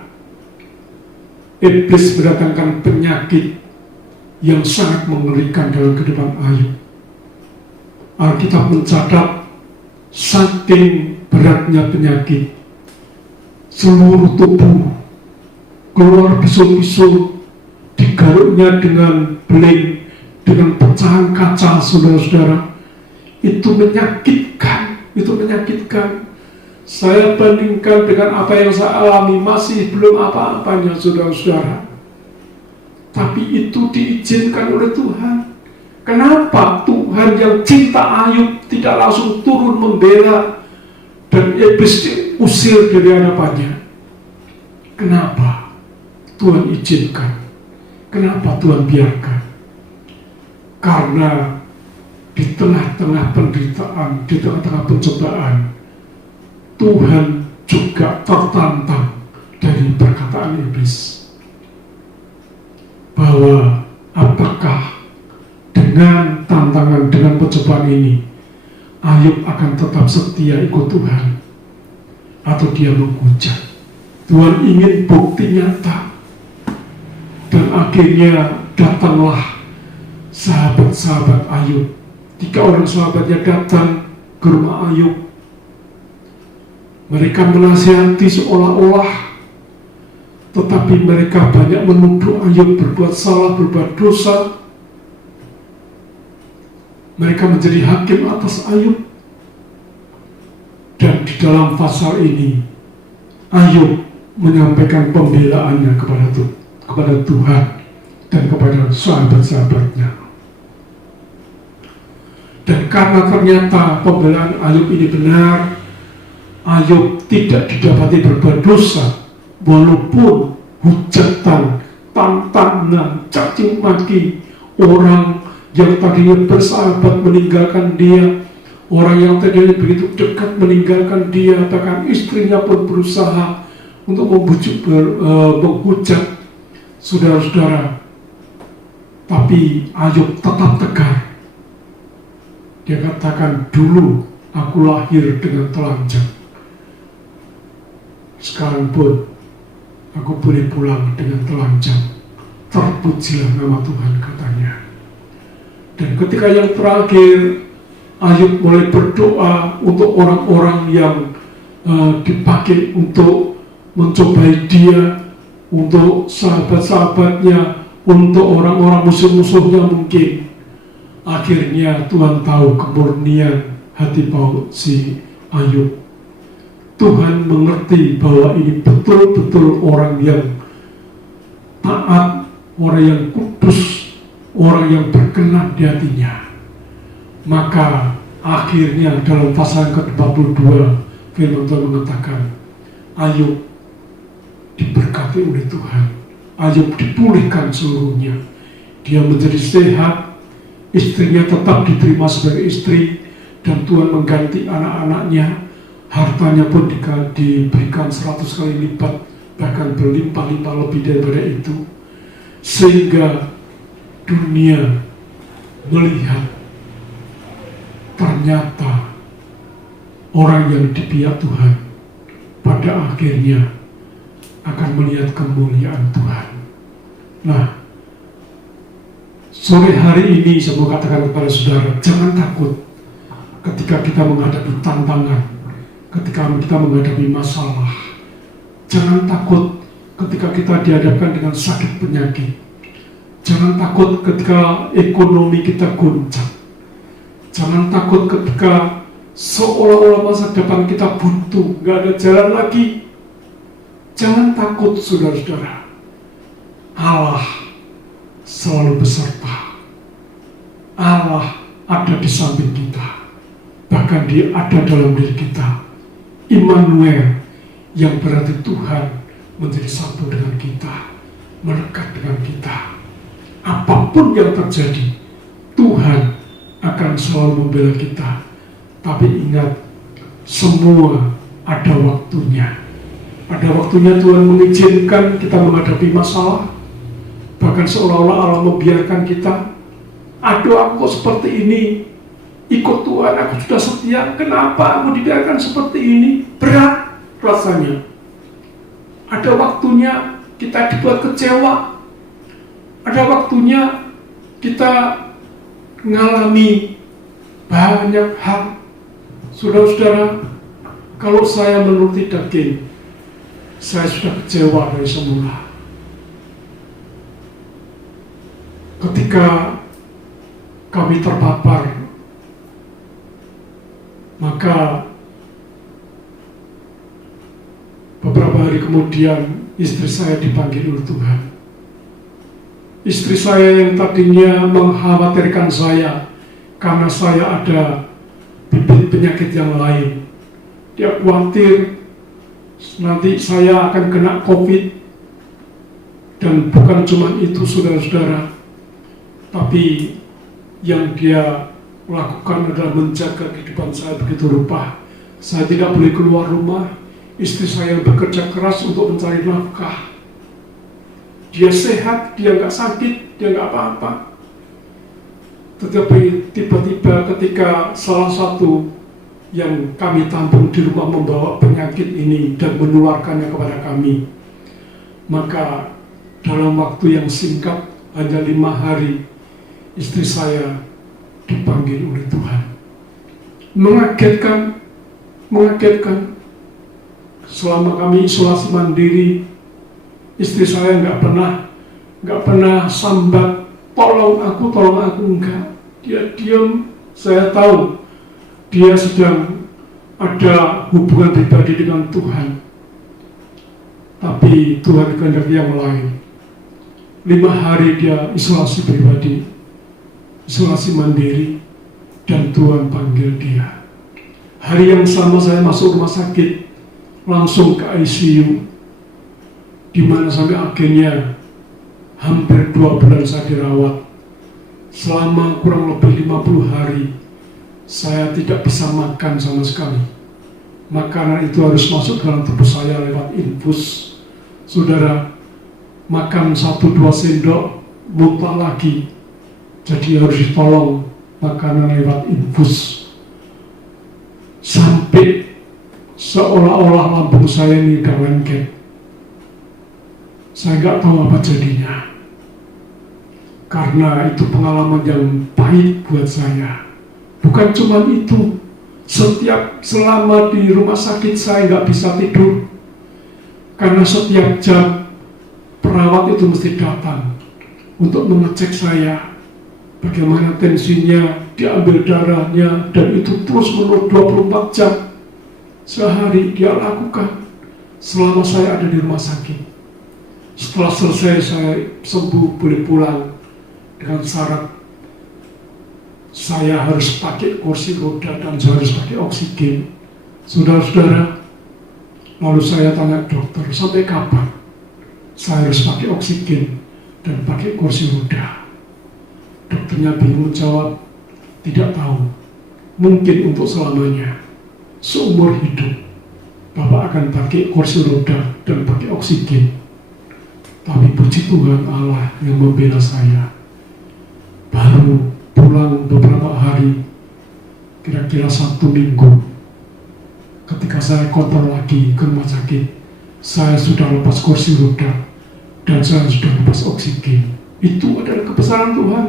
Iblis mendatangkan penyakit yang sangat mengerikan dalam kehidupan Ayub. Alkitab mencatat saking beratnya penyakit, seluruh tubuh keluar bisul-bisul, digaruknya dengan beling, dengan pecahan kaca, saudara-saudara. Itu menyakitkan, itu menyakitkan. Saya bandingkan dengan apa yang saya alami, masih belum apa-apanya, saudara-saudara. Tapi itu diizinkan oleh Tuhan. Kenapa Tuhan yang cinta Ayub tidak langsung turun membela dan iblis diusir dari hadapannya? Kenapa Tuhan izinkan? Kenapa Tuhan biarkan? Karena di tengah-tengah penderitaan, di tengah-tengah pencobaan, Tuhan juga tertantang dari perkataan iblis. Bahwa apakah dengan tantangan, dengan pencobaan ini, Ayub akan tetap setia ikut Tuhan, atau dia menghujat. Tuhan ingin bukti nyata. Dan akhirnya datanglah sahabat-sahabat Ayub. 3 orang sahabatnya datang ke rumah Ayub. Mereka menasihati seolah-olah, tetapi mereka banyak menuduh Ayub berbuat salah, berbuat dosa. Mereka menjadi hakim atas Ayub. Dan di dalam pasal ini, Ayub menyampaikan pembelaannya kepada Tuhan dan kepada sahabat-sahabatnya. Dan karena ternyata pembelaan Ayub ini benar, Ayub tidak didapati berbuat dosa, walaupun hujatan, tantangan, caci maki, orang yang tadinya bersahabat meninggalkan dia, orang yang tadinya begitu dekat meninggalkan dia, bahkan istrinya pun berusaha untuk membujuk, menghujat saudara-saudara. Tapi Ayub tetap tegar. Dia katakan, dulu aku lahir dengan telanjang, sekarang pun aku boleh pulang dengan telanjang. Terpujilah nama Tuhan, katanya. Dan ketika yang terakhir, Ayub mulai berdoa untuk orang-orang yang dipakai untuk mencobai dia, untuk sahabat-sahabatnya, untuk orang-orang musuh-musuhnya mungkin. Akhirnya Tuhan tahu kemurnian hati si Ayub. Tuhan mengerti bahwa ini betul-betul orang yang taat, orang yang kudus, orang yang berkenan di hatinya. Maka akhirnya dalam pasal ke-22 firman Tuhan mengatakan, Ayub diberkati oleh Tuhan. Ayub dipulihkan seluruhnya. Dia menjadi sehat, istrinya tetap diterima sebagai istri, dan Tuhan mengganti anak-anaknya. Hartanya pun diberikan 100 kali lipat, bahkan berlimpah-limpah lebih daripada itu. Sehingga dunia melihat ternyata orang yang di pihak Tuhan pada akhirnya akan melihat kemuliaan Tuhan. Nah, sore hari ini saya mau katakan kepada saudara, jangan takut ketika kita menghadapi tantangan, ketika kita menghadapi masalah. Jangan takut ketika kita dihadapkan dengan sakit penyakit. Jangan takut ketika ekonomi kita goncang. Jangan takut ketika seolah-olah masa depan kita buntu, gak ada jalan lagi. Jangan takut, saudara-saudara. Allah selalu beserta. Allah ada di samping kita. Bahkan Dia ada dalam diri kita. Immanuel, yang berarti Tuhan menjadi satu dengan kita, melekat dengan kita. Apapun yang terjadi, Tuhan akan selalu membela kita. Tapi ingat, semua ada waktunya. Ada waktunya Tuhan mengizinkan kita menghadapi masalah. Bahkan seolah-olah Allah membiarkan kita. Aduh, aku kok seperti ini. Ikut Tuhan, aku sudah setia. Kenapa aku dibiarkan seperti ini? Berat rasanya. Ada waktunya kita dibuat kecewa. Ada waktunya kita mengalami banyak hal. Saudara-saudara, kalau saya menuruti daging, saya sudah kecewa dari semula. Ketika kami terpapar, maka beberapa hari kemudian istri saya dipanggil oleh Tuhan. Istri saya yang tadinya mengkhawatirkan saya karena saya ada bibit penyakit yang lain. Dia khawatir nanti saya akan kena COVID. Dan bukan cuma itu, saudara-saudara, tapi yang dia lakukan adalah menjaga kehidupan saya begitu rupa. Saya tidak boleh keluar rumah, istri saya bekerja keras untuk mencari nafkah. Dia sehat, dia nggak sakit, dia nggak apa-apa. Tetapi tiba-tiba ketika salah satu yang kami tampung di rumah membawa penyakit ini dan menularkannya kepada kami, maka dalam waktu yang singkat, hanya 5 hari, istri saya dipanggil oleh Tuhan. Mengagetkan. Selama kami isolasi mandiri, istri saya nggak pernah sambat, tolong aku, enggak. Dia diam. Saya tahu dia sedang ada hubungan pribadi dengan Tuhan. Tapi Tuhan kehendaki yang lain. 5 hari dia isolasi pribadi, isolasi mandiri, dan Tuhan panggil dia. Hari yang sama saya masuk rumah sakit, langsung ke ICU, di mana sampai akhirnya hampir 2 bulan saya dirawat. Selama kurang lebih 50 hari, saya tidak bisa makan sama sekali. Makanan itu harus masuk dalam tubuh saya lewat infus. Saudara, makan 1-2 sendok, muntah lagi. Jadi harus ditolong makanan lewat infus. Sampai seolah-olah lambung saya ini udah lengket. Saya nggak tahu apa jadinya. Karena itu pengalaman yang pahit buat saya. Bukan cuma itu, selama di rumah sakit saya nggak bisa tidur. Karena setiap jam perawat itu mesti datang untuk mengecek saya, bagaimana tensinya, diambil darahnya, dan itu terus menerus 24 jam sehari dia lakukan selama saya ada di rumah sakit. Setelah selesai saya sembuh, boleh pulang dengan syarat saya harus pakai kursi roda dan saya harus pakai oksigen. Saudara-saudara, lalu saya tanya dokter, sampai kapan saya harus pakai oksigen dan pakai kursi roda? Dokternya bingung jawab, tidak tahu, mungkin untuk selamanya, seumur hidup Bapak akan pakai kursi roda dan pakai oksigen. Tapi puji Tuhan Allah yang membela saya. Baru pulang beberapa hari, kira-kira 1 minggu, ketika saya kontrol lagi ke rumah sakit, saya sudah lepas kursi roda dan saya sudah lepas oksigen. Itu adalah kebesaran Tuhan.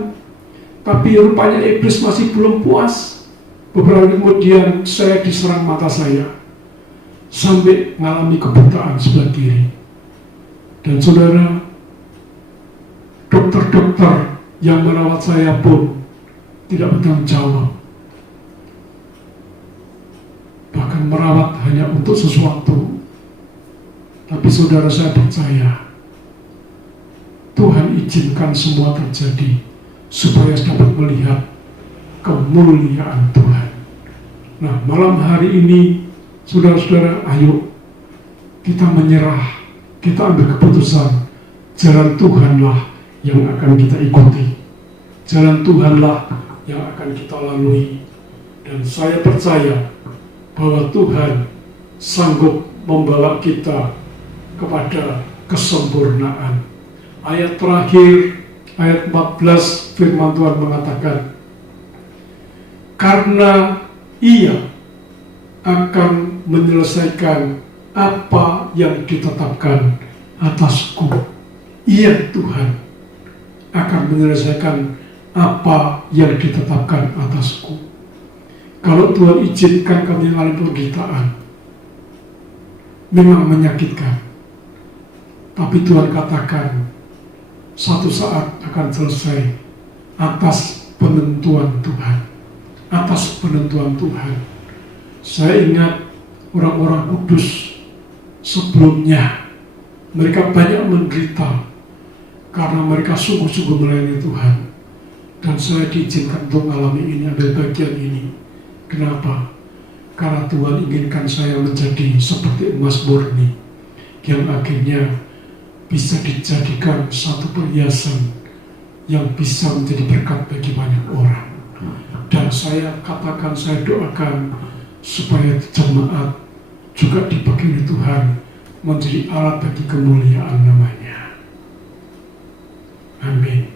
Tapi rupanya iblis masih belum puas. Beberapa hari kemudian saya diserang mata saya sampai mengalami kebutaan sebelah kiri. Dan saudara, dokter-dokter yang merawat saya pun tidak bertanggung jawab. Bahkan merawat hanya untuk sesuatu. Tapi saudara, saya percaya Tuhan izinkan semua terjadi supaya dapat melihat kemuliaan Tuhan. Nah, malam hari ini, saudara-saudara, ayo kita menyerah, kita ambil keputusan. Jalan Tuhanlah yang akan kita ikuti. Jalan Tuhanlah yang akan kita lalui. Dan saya percaya bahwa Tuhan sanggup membawa kita kepada kesempurnaan. Ayat terakhir, ayat 14, firman Tuhan mengatakan, karena Ia akan menyelesaikan apa yang ditetapkan atasku. Ia, Tuhan, akan menyelesaikan apa yang ditetapkan atasku. Kalau Tuhan izinkan kami mengalami penderitaan, memang menyakitkan. Tapi Tuhan katakan, satu saat akan selesai atas penentuan Tuhan. Atas penentuan Tuhan. Saya ingat orang-orang kudus sebelumnya, mereka banyak menderita karena mereka sungguh-sungguh melayani Tuhan. Dan saya diizinkan untuk mengalami ini, ambil bagian ini. Kenapa? Karena Tuhan inginkan saya menjadi seperti emas murni yang akhirnya bisa dijadikan satu perhiasan yang bisa menjadi berkat bagi banyak orang. Dan saya katakan, saya doakan supaya jemaat juga dipakai oleh Tuhan menjadi alat bagi kemuliaan namanya. Amin.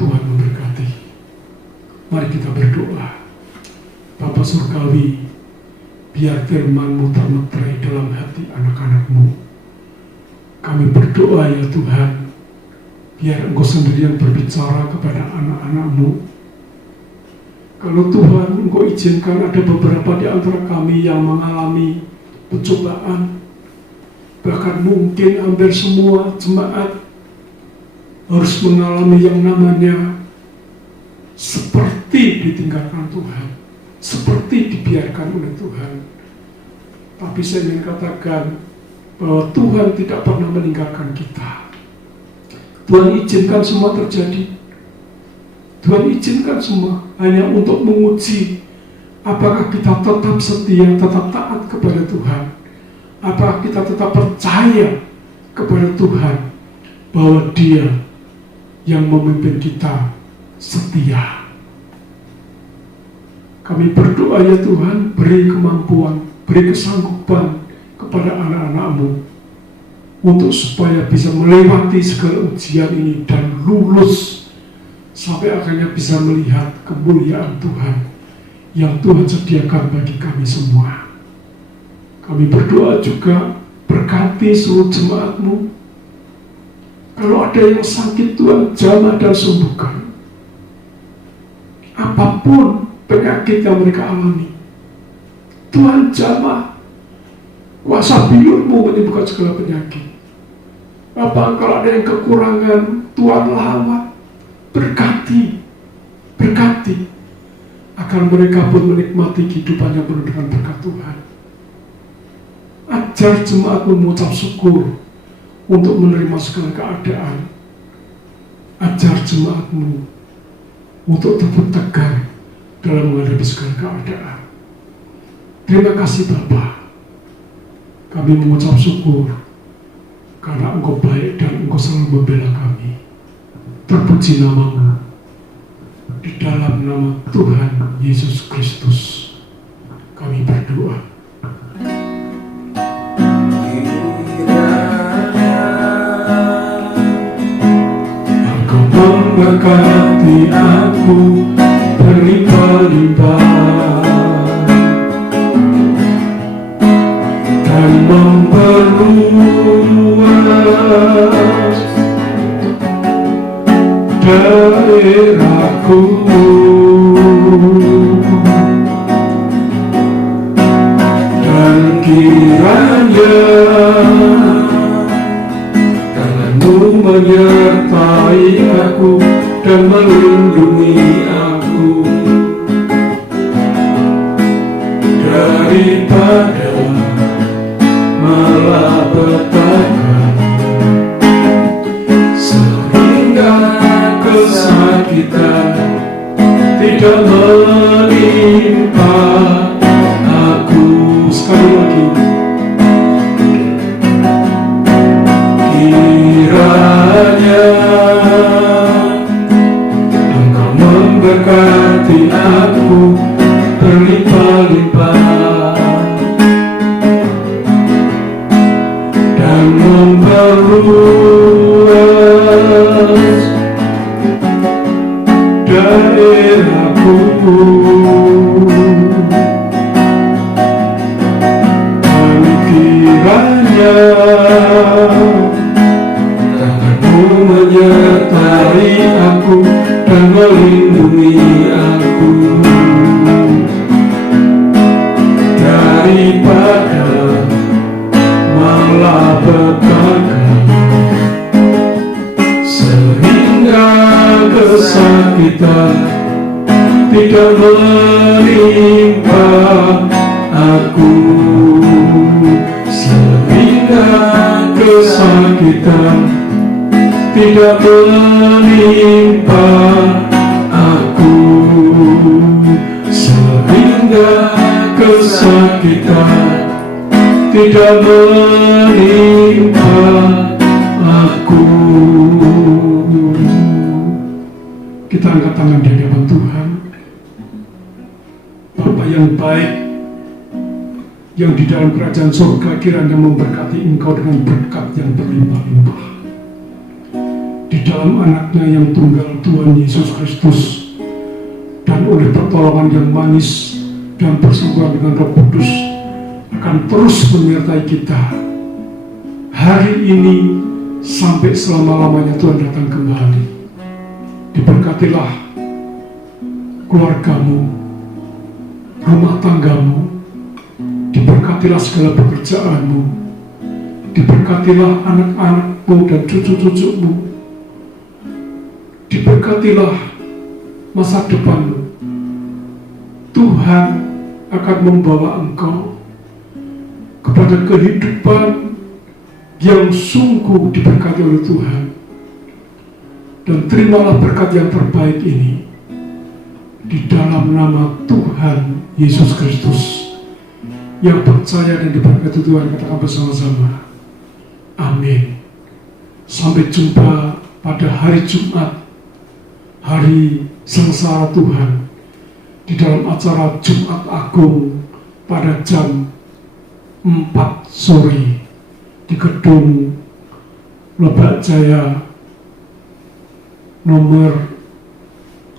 Tuhan memberkati. Mari kita berdoa. Bapa Surgawi, biar firman-Mu termeterai dalam hati anak-anak-Mu. Kami berdoa ya Tuhan, biar Engkau sendiri yang berbicara kepada anak-anak-Mu. Kalau Tuhan Engkau izinkan ada beberapa di antara kami yang mengalami pencobaan, bahkan mungkin hampir semua jemaat harus mengalami yang namanya seperti ditinggalkan Tuhan, seperti dibiarkan oleh Tuhan. Tapi saya ingin katakan bahwa Tuhan tidak pernah meninggalkan kita. Tuhan izinkan semua terjadi. Tuhan izinkan semua hanya untuk menguji apakah kita tetap setia, tetap taat kepada Tuhan. Apakah kita tetap percaya kepada Tuhan bahwa Dia yang memimpin kita setia. Kami berdoa ya Tuhan, beri kemampuan, beri kesanggupan kepada anak-anak-Mu untuk supaya bisa melewati segala ujian ini dan lulus sampai akhirnya bisa melihat kemuliaan Tuhan yang Tuhan sediakan bagi kami semua. Kami berdoa juga, berkati seluruh jemaat-Mu. Kalau ada yang sakit, Tuhan jamah dan sembuhkan. Apapun penyakit yang mereka alami, Tuhan jamah. Kuasa biur-Mu menyembuhkan segala penyakit. Bapak, kalau ada yang kekurangan, Tuhan lawat. Berkati, agar mereka pun menikmati kehidupan yang penuh dengan berkat Tuhan. Ajar jemaat-Mu mengucap syukur untuk menerima segala keadaan. Ajar jemaat-Mu untuk tetap tegar dalam menghadapi segala keadaan. Terima kasih Bapa. Kami mengucap syukur karena Engkau baik dan Engkau selalu membela kami. Terpuji nama-Mu di dalam nama Tuhan Yesus Kristus kami berdoa. Engkau memberkati aku berlimpah-limpah dan memperluas daerahku, dan kiranya tangan-Mu menyertai aku dan melindungi aku daripada malapetaka, kesakitan tidak menimpa aku. Sekali lagi, kiranya Engkau memberkati aku berlimpah-limpah dan memperluas daerahku, dan kiranya tangan-Mu menyertai aku dan melindungi aku daripada malapetaka, sehingga kesakitan tidak menimpa aku, sehingga kesakitan tidak menimpa aku, sehingga kesakitan tidak menimpa aku. Kita angkat tangan di hadapan Tuhan. Bapa yang baik, yang di dalam kerajaan surga kiranya memberkati Engkau dengan berkat yang berlimpah-limpah. Di dalam anaknya yang tunggal Tuhan Yesus Kristus, dan oleh pertolongan yang manis dan persekutuan dengan Roh Kudus akan terus menyertai kita hari ini sampai selama-lamanya Tuhan datang kembali. Diberkatilah keluargamu, rumah tanggamu, diberkatilah segala pekerjaanmu, diberkatilah anak-anakmu dan cucu-cucumu, diberkatilah masa depanmu. Tuhan akan membawa engkau kepada kehidupan yang sungguh diberkati oleh Tuhan. Dan terimalah berkat yang terbaik ini di dalam nama Tuhan Yesus Kristus. Yang percaya dan diberkati Tuhan, katakan bersama-sama, amin. Sampai jumpa pada hari Jumat, hari sengsara Tuhan, di dalam acara Jumat Agung pada jam 4 sore di gedung Lebak Jaya nomor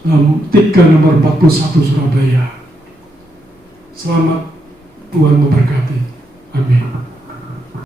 3 nomor 41 Surabaya. Selamat, Tuhan memberkati. Amin.